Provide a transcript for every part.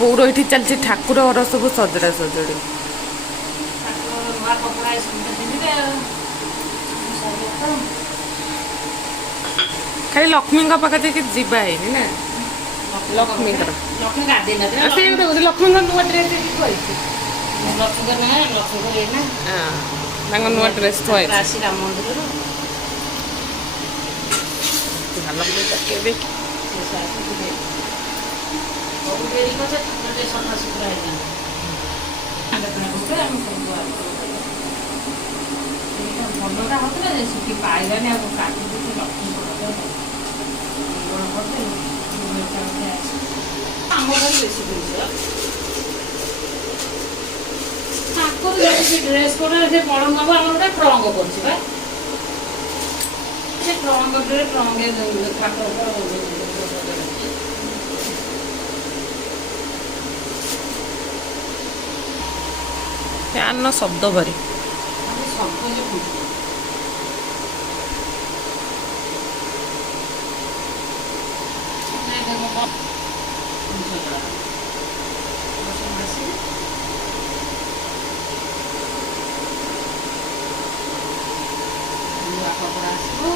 ବୋଉର ଏଠି ଚାଲିଛି ଠାକୁର ଘର ସବୁ ସଜଡ଼ା ସଜଡ଼ି। ଖାଲି ଲକ୍ଷ୍ମୀଙ୍କ ପାଖରେ ଦେଇକି ଯିବା ହେଇନି ନା ଲକ୍ଷ୍ମୀଙ୍କର ଲକ୍ଷ୍ମୀ ଗାଧେଇ ନଥିଲେ ସେ ଲକ୍ଷ୍ମୀଙ୍କ ନୂଆ ଡ୍ରେସ୍ ଥୁଆଇଛି ଲକ୍ଷ୍ମୀଙ୍କର ନୁହେଁ ଲକ୍ଷ୍ମୀଙ୍କର ଏଇନା ତାଙ୍କ ନୂଆ ଡ୍ରେସ୍ ଥୁଆଇଛି ଆସି ରାମ ମନ୍ଦିରରୁ ଲକ୍ଷ୍ମୀ ପକେଇବେ ସବୁ ଡେରି କରିছে ଟିକେ ସଫାସୁତୁରା ହେଇଯାଆନ୍ତା ଭଲଟା ହଉଥିଲା ଯେ ସେଠି ପାଇଲାନି ଆଉ କାଟି ଦେଇଛି ଲକ୍ଷ୍ମୀ ଆମ ଘରେ ବେଶୀ ଜିନିଷ ତାଙ୍କର ସେ ଡ୍ରେସ୍ କୋଡ୍ ସେ ବଡ଼ ନେବ ଆମର ଗୋଟେ ଟ୍ରଙ୍କ କରୁଛି ବା ସେ ଟ୍ରଙ୍କରେ ଠାକୁର ଫ୍ୟାନ୍ର ଶବ୍ଦ ଭାରି ସବୁ କପଡ଼ା ଆସିବ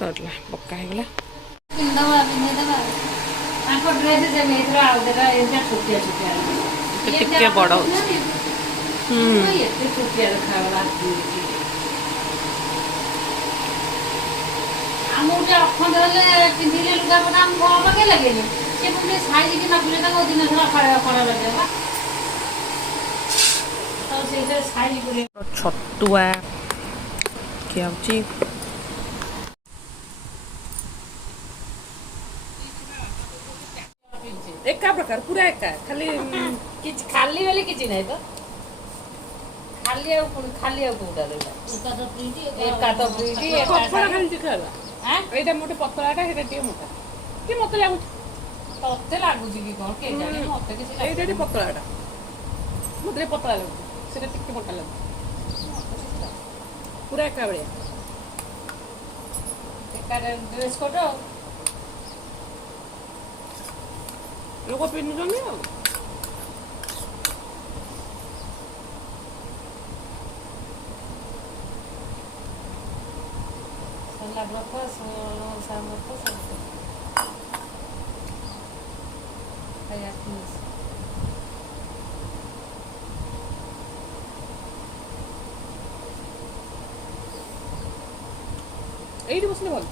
ସରିଲା ପକ୍କା ହେଇଗଲା ତାଙ୍କ ଡ୍ରେସ୍ ଯେମିତି ଆଉ ଦେଲା ଏଇଟା ଛୋଟିଆ ଛୋଟିଆ ଟିକେ ବଡ଼ ହେଉଛି ଏତେ ଛୋଟିଆ ଦେଖାଗଲା ଆମକୁ ଟିକେ ଅଖଣ୍ଡ ହେଲେ ପିନ୍ଧିଲେ ଲୁଗାପଟା ଆମକୁ ଅବାଗିଆ ଲାଗେନି ସେ ପୁଣି ସାଇଜ୍ ନଥିଲେ ତାକୁ ଦିନ ସାରା ଖରା ଲଗେଇବା ତ ସେଇଥିରେ ସାଇଜ୍ କରି ଛତୁଆ ଖିଆ ହେଉଛି ଏକା ପ୍ରକାର ପୁରା ଏକା ଖାଲି କିଛି ଖାଲି ବୋଲି କିଛି ନାହିଁ ତ ଖାଲି ଆଉ ଖାଲି ଆଉ କୋଉଟା ରହିଲା ଏକା ତ ପ୍ରିଣ୍ଟ କପଡ଼ା ଖାଲି ଟିକେ ହେଲା ଏଇଟା ମୋଟେ ପତଳାଟା ସେଇଟା ଟିକେ ମୋଟା କି ମତେ ଲାଗୁଛି ତତେ ଲାଗୁଛି କି କ'ଣ କେଜାଣି ମତେ କିଛି ଏଇଟା ଟିକେ ପତଳାଟା ମତେ ଟିକେ ପତଳା ଲାଗୁଛି ସେଇଟା ଟିକେ ମୋଟା ଲାଗୁଛି ପୁରା ଏକା ଭଳିଆ ଏକା ଡ୍ରେସ୍ କୋଟ୍ ଆଉ ଲୋକ ପିନ୍ଧୁଛନ୍ତି ଆଉ ସରିଲା ବ୍ରେକଫାଷ୍ଟ ଖାଇବା ଫିନିସ୍ ଏଇଠି ବସିଲେ ଭଲ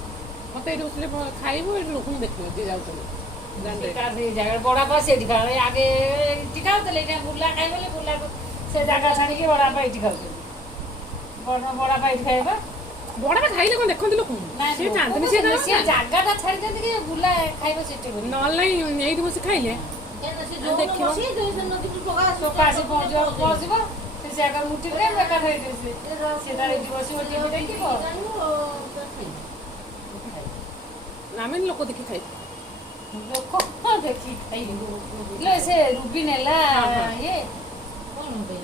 ମତେ ଏଇଠି ବସିଲେ ଖାଇବ ଏଇଠି ଲୋକଙ୍କୁ ଦେଖିବ ଯିଏ ଯାଉଛନ୍ତି ବଡ଼ାପା ସେଇଠି ଖାଉ ଆଗେ ଏଇଠି ଖାଉଥିଲେ ଏଇଟା ବୁଲା ଖାଇବଲେ ବୁଲାକୁ ସେ ଜାଗା ଛାଡ଼ିକି ବଡ଼ାପା ଏଇଠି ଖାଉଛନ୍ତି ବଡ଼ାପା ଏଇଠି ଖାଇବା ବଡ଼ାପା ଖାଇଲେ କ'ଣ ଦେଖନ୍ତି ଲୋକଙ୍କୁ ସେ ଚାହାନ୍ତିନି ସେ ଜାଗାଟା ଛାଡ଼ିଛନ୍ତି କି ବୁଲା ଖାଇବ ସେଠି ନହେଲେ ନାଇଁ ଏଇଠି ବସି ଖାଇଲେ ଦେଖିବ ଆସି ପହଞ୍ଚିବ ସେ ଜାଗା ଉଠିଲେ ଏକା ଖାଇଦେବେ ସେ ତାର ଏଇଠି ବସିବ ଟିଭି ଦେଖିବ ଆମେ ଲୋକ ଦେଖି ଖାଇବୁ ଲୋକ ଦେଖି ଖାଇଲେ ସେ ରୁବି ନେଲା ଇଏ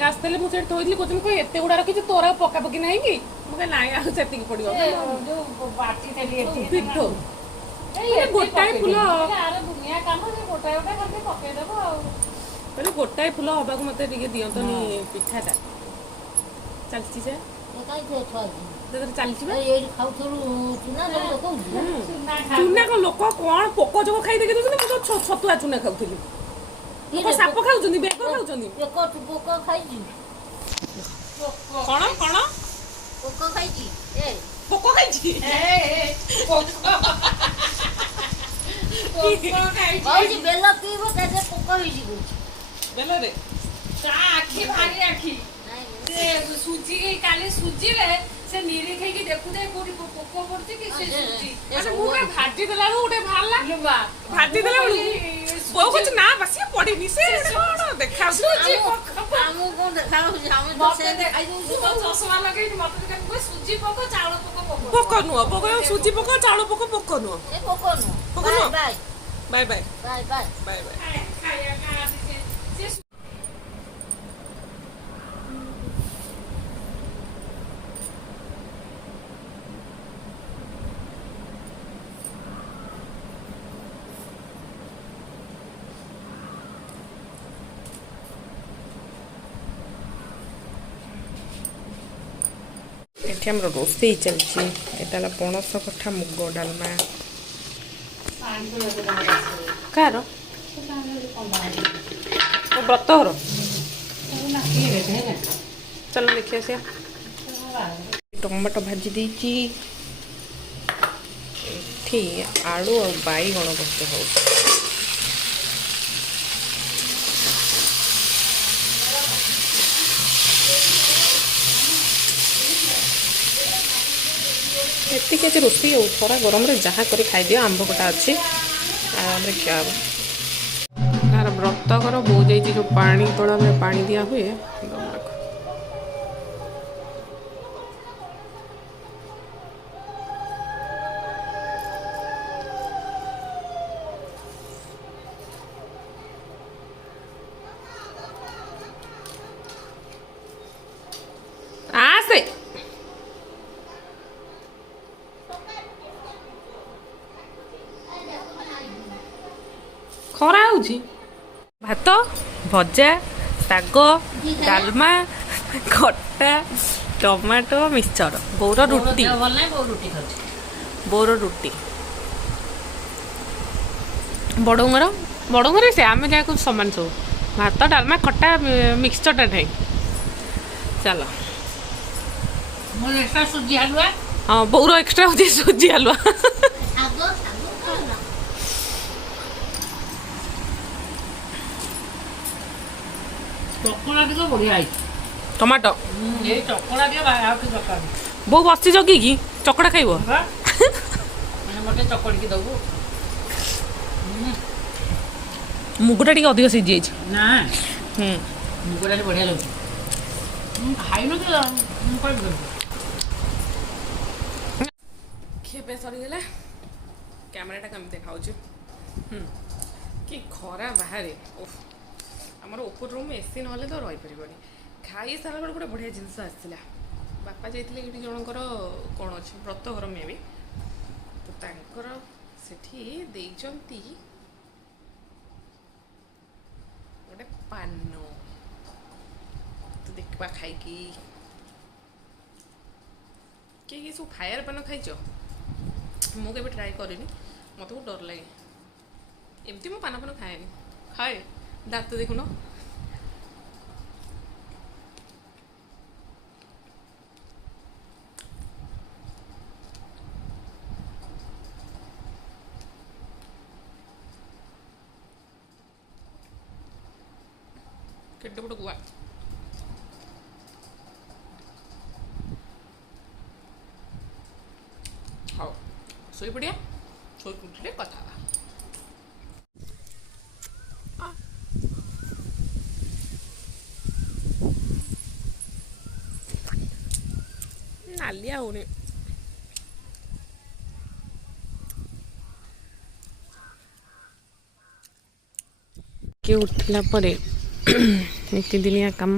ଆସିଥିଲେ ମୁଁ ସେଠି ଥୋଇଥିଲି କହୁଛନ୍ତି କ'ଣ ଏତେ ଗୁଡ଼ା ରଖିଛୁ ତୋର ଆଉ ପକାପକି ନାହିଁ କି ମୁଁ କହିଲି ନାଇଁ ଆଉ ସେତିକି ପଡ଼ିବ ଯୋଉ ବାଟିଥିଲି ପିଠ ଗୋଟାଏ ଫୁଲ ଦୁନିଆ କାମ ସେ ଗୋଟାଏ ଗୋଟାଏ ଖାଲି ପକେଇଦେବ ଆଉ କହିଲେ ଗୋଟାଏ ଫୁଲ ହବାକୁ ମତେ ଟିକେ ଦିଅନ୍ତନି ପିଠାଟା ଚାଲିଛି ସେ ଚାଲିଛି ଚୁନା କଣ ଲୋକ କଣ ପୋକ ଯୋଗ ଖାଇ ଦେଖି ଦଉଛନ୍ତି ମୁଁ ତ ଛତୁଆ ଚୁନା ଖାଉଥିଲି ଲୋକ ସାପ ଖାଉଛନ୍ତି ବେଗ ଖାଉଛନ୍ତି କଣ କଣ ପୋକ ଖାଇଛି ପୋକ ଖାଇଛି ବେଲ ପିଇବ ତାହେଲେ ପୋକ ହେଇଯିବ ବେଲରେ ତା ଆଖି ଭାରି ଆଖି ସେ ସୁଜି କାଲି ସୁଜିରେ ସେ ନିରୀକ୍ଷିକି ଦେଖୁଥାଏ କୋଉଠି ପୋକ ପଡୁଛି କି ସେ ସୁଜି ଆଚ୍ଛା ମୁଁ ପୁରା ଭାଜି ଦେଲା ବେଳକୁ ଗୋଟେ ବାହାରିଲା ଲୁବା ଭାଜି ଦେଲା ବେଳକୁ ବୋଉ କହୁଛି ନା ବାସିଏ ପଡିନି ସେ କଣ ଦେଖାଉଛି ଆମକୁ କଣ ଦେଖାଉଛି ଆମେ ତ ମତେ ସେମିତି ଖାଇଦଉଛୁ ଚଷମା ଲଗେଇକି ମତେ ଦେଖା ସୁଜି ପୋକ ଚାଉଳ ପୋକ ପୋକ ନୁହଁ ପୋକ ସୁଜି ପୋକ ଚାଉଳ ପୋକ ପୋକ ନୁହଁ ଏ ପୋକ ନୁହଁ ପୋକ ନୁହଁ ବାଇ ବାଇ ବାଇ ବାଇ ବାଇ ବାଇ ବାଇ ଖାଇବା ଖାଆନ୍ତି ସେ ଏଠି ଆମର ରୋଷେଇ ଚାଲିଛି ଏଟା ହେଲା ପଣସ କଠା ମୁଗ ଡାଲମା କାହାର ବ୍ରତଘର ଚାଲ ଦେଖି ଆସିବା ଟମାଟୋ ଭାଜି ଦେଇଛି ଏଠି ଆଳୁ ଆଉ ବାଇଗଣ ଭଜା ହଉଛି ଏତିକି ଆଜି ରୋଷେଇ ଆଉ ଖରା ଗରମରେ ଯାହା କରି ଖାଇଦିଅ ଆମ୍ବ ଖଟା ଅଛି ଆରାମରେ ଖିଆ ହବ ତାର ବ୍ରତଘର ବୋଉ ଯାଇଛି ଯେଉଁ ପାଣି ତୋଳାରେ ପାଣି ଦିଆ ହୁଏ ଆସେ ଖରା ହେଉଛି ଭାତ ଭଜା ଶାଗ ଡାଲମା ଖଟା ଟମାଟୋ ମିକ୍ସଚର ବୋଉର ରୁଟି ଭଲ ନାହିଁ ବୋଉ ରୁଟି ଖାଉଛି ବୋଉର ରୁଟି ବଡ଼ଙ୍କର ସେ ଆମେ ଯାହାକୁ ସମାନ ସବୁ ଭାତ ଡାଲମା ଖଟା ମିକ୍ସଚରଟା ନାହିଁ ଚାଲ ମୋର ଏକ୍ସଟ୍ରା ସୁଜି ହାଲୁଆ ହଁ ବୋଉର ଏକ୍ସଟ୍ରା ହେଉଛି ସୁଜି ହାଲୁଆ ଚକଣା ଟିକେ ବଢିଆ ହେଇଛି ଟମାଟୋ ଏଇ ଚକଣା ଟିକେ ଆଉ କିଛି ଦରକାର ନାହିଁ ବୋଉ ବସି ଜଗିକି ଚକଡ଼ା ଖାଇବ ମାନେ ମୋତେ ଚକଡ଼ିକି ଦବୁ ମୁଗଟା ଟିକେ ଅଧିକ ସିଝିଯାଇଛି ନା ମୁଗଟା ବଢିଆ ଲାଗୁଛି ଖାଇନଥିଲି ମୁଁ କହିବି ଖିଆପିଆ ସରିଗଲା କ୍ୟାମେରାଟା କେମିତି ଦେଖାଉଛି କି ଖରା ବାହାରେ ଆମର ଉପର ରୁମ୍ ଏସି ନହେଲେ ତ ରହିପାରିବନି ଖାଇ ସାରିଲା ବେଳେ ଗୋଟେ ବଢ଼ିଆ ଜିନିଷ ଆସିଥିଲା ବାପା ଯାଇଥିଲେ ଏଠି ଜଣଙ୍କର କ'ଣ ଅଛି ବ୍ରତଘର ମେ ବି ତ ତାଙ୍କର ସେଠି ଦେଇଛନ୍ତି ଗୋଟେ ପାନ ତ ଦେଖିବା ଖାଇକି କିଏ ସବୁ ଫାୟାର ପାନ ଖାଇଛ ମୁଁ କେବେ ଟ୍ରାଏ କରିନି ମୋତେ ବହୁତ ଡର ଲାଗେ ଏମିତି ମୁଁ ପାନ ଖାଏନି ଖାଏ ଦାନ୍ତ ଦେଖୁନ କେତେ ଗୋଟେ ଗୁଆ ହଉ ଶୋଇପଡ଼ିଆ ଶୋଇପଡ଼ିଲେ କଥା ହେବା ନାଲିଆ ହଉନି କିଏ ଉଠିଲା ପରେ ନିତିଦିନିଆ କାମ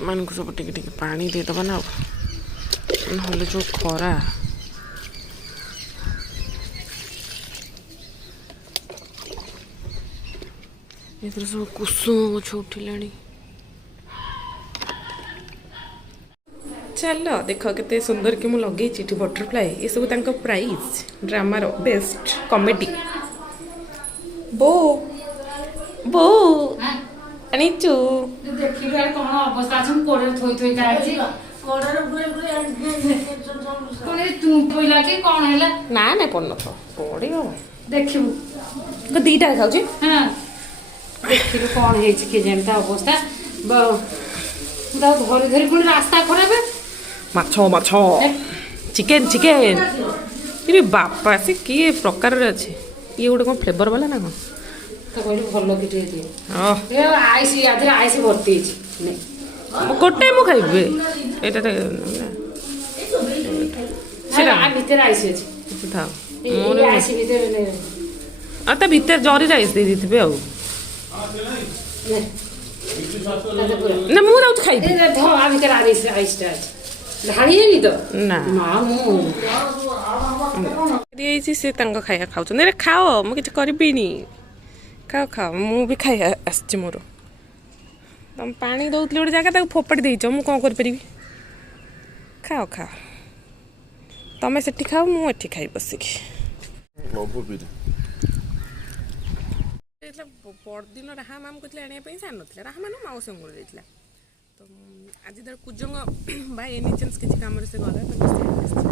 ମାନଙ୍କୁ ସବୁ ଟିକେ ଟିକେ ପାଣି ଦେଇଦେବା ନା ନହେଲେ ଯେଉଁ ଖରା ଏଥିରେ ସବୁ କୁସୁମ ଗଛ ଉଠିଲାଣି। ଚାଲ ଦେଖ କେତେ ସୁନ୍ଦର କି ମୁଁ ଲଗେଇଛି ଏଠି ବଟରଫ୍ଲାଏ। ଏସବୁ ତାଙ୍କ ପ୍ରାଇଜ୍ ଡ୍ରାମାର ବେଷ୍ଟ କମେଡି। ବୋଉ ବୋଉ ଆଣିଛୁ। ଦେଖିବା କ'ଣ ଅବସ୍ଥା ଅଛି। ମୁଁ କୋଡ଼ରେ ଥୋଇ ଥୋଇ କାଢିଛି। ପୁଣି ପଇଲା କି କ'ଣ ହେଲା ନା ନା ପଡ଼ିନଥିବ, ପଡ଼ିବ ଦେଖିବୁ। ଦିଟା ଦେଖାଉଛି। ହଁ ଦେଖିବୁ କ'ଣ ହେଇଛି କେଜାଣି ତା ଅବସ୍ଥା। ମୁଁ ତାକୁ ଧରି ଧରି ପୁଣି ରାସ୍ତା ଖରାପ। ମାଛ ମାଛ ଚିକେନ ଚିକେନ। ଇରେ ବାପା ସେ କିଏ ପ୍ରକାରରେ ଅଛି? ଇଏ ଗୋଟେ କ'ଣ ଫ୍ଲେଭର ବାଲା ନା କ'ଣ? ତ କହିଲି ଭଲ କି ଟିକେ ଦିଏ। ହଁ ଆଇସି ଆଧିରେ ଆଇସି ଭର୍ତ୍ତି ହେଇଛି। ଗୋଟେ ମୁଁ ଖାଇବି ଏଇଟା ସେଟା ଭିତରେ ଆଇସି ଅଛି। ଥାଉ ଏଇ ଆଇସି ଭିତରେ ଆଉ ତା ଭିତରେ ଜରି ରାଇସ୍ ଦେଇ ଦେଇଥିବେ ଆଉ। ନା ମୁଁ ଯାଉଛି ଖାଇବି। ଆ ଭିତରେ ଆଇସିଟା ଅଛି। ଢାଳି ହେଇନି ତ ନା ମୁଁ ହେଇଛି ସେ ତାଙ୍କ ଖାଇବା ଖାଉଛନ୍ତି। ଆରେ ଖାଅ, ମୁଁ କିଛି କରିବିନି। ଖାଅ ଖାଅ, ମୁଁ ବି ଖାଇବା ଆସିଛି ମୋର। ତମେ ପାଣି ଦଉଥିଲି ଗୋଟେ ଜାଗା ତାକୁ ଫୋପାଡ଼ି ଦେଇଛ, ମୁଁ କ'ଣ କରିପାରିବି? ଖାଅ ଖାଅ, ତମେ ସେଠି ଖାଅ, ମୁଁ ଏଠି ଖାଇ ବସିକି। ପରଦିନ ରାହା ମାମୁଁ କହିଥିଲେ ଆଣିବା ପାଇଁ, ସେ ଆଣିନଥିଲା। ରାହା ମାନ ମାଉସୀ ଅଙ୍ଗୁଳି ଦେଇଥିଲା। ତ ଆଜି ତାର କୁଜଙ୍ଗ ବାଇ ଏନି ଚାନ୍ସ କିଛି କାମରେ ସେ ଗଲା, ତାକୁ ସେ ଆସିଛି।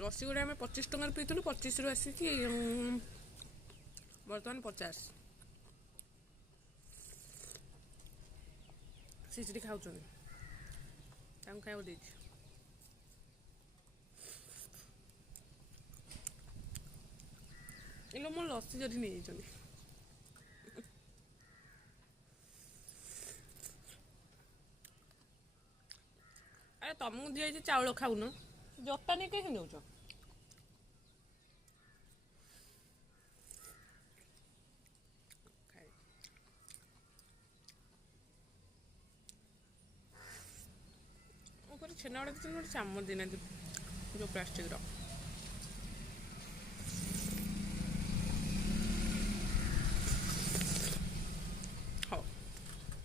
ଲସି ଗୁଡ଼ା ଆମେ 25 ଟଙ୍କାରେ ପିଇଥିଲୁ, 25ରୁ ଆସିକି ବର୍ତ୍ତମାନ 50। ସେ ସେଠି ଖାଉଛନ୍ତି, ତାଙ୍କୁ ଖାଇବାକୁ ଦେଇଛି। ଏଲୋ ମୋ ଲସି ଯଦି ନେଇଯାଇଛନ୍ତି। ଆରେ ତମକୁ ଦିଆଯାଇଛି ଚାଉଳ, ଖାଉନ? ଜୋତା ନେଇ କାହିଁକି ନେଉଛ? ଛେନା ଗୁଡ଼ା ଗୋଟେ ଚାମଚ ଦେଇନାହାନ୍ତି, ଯେଉଁ ପ୍ଲାଷ୍ଟିକ୍ର।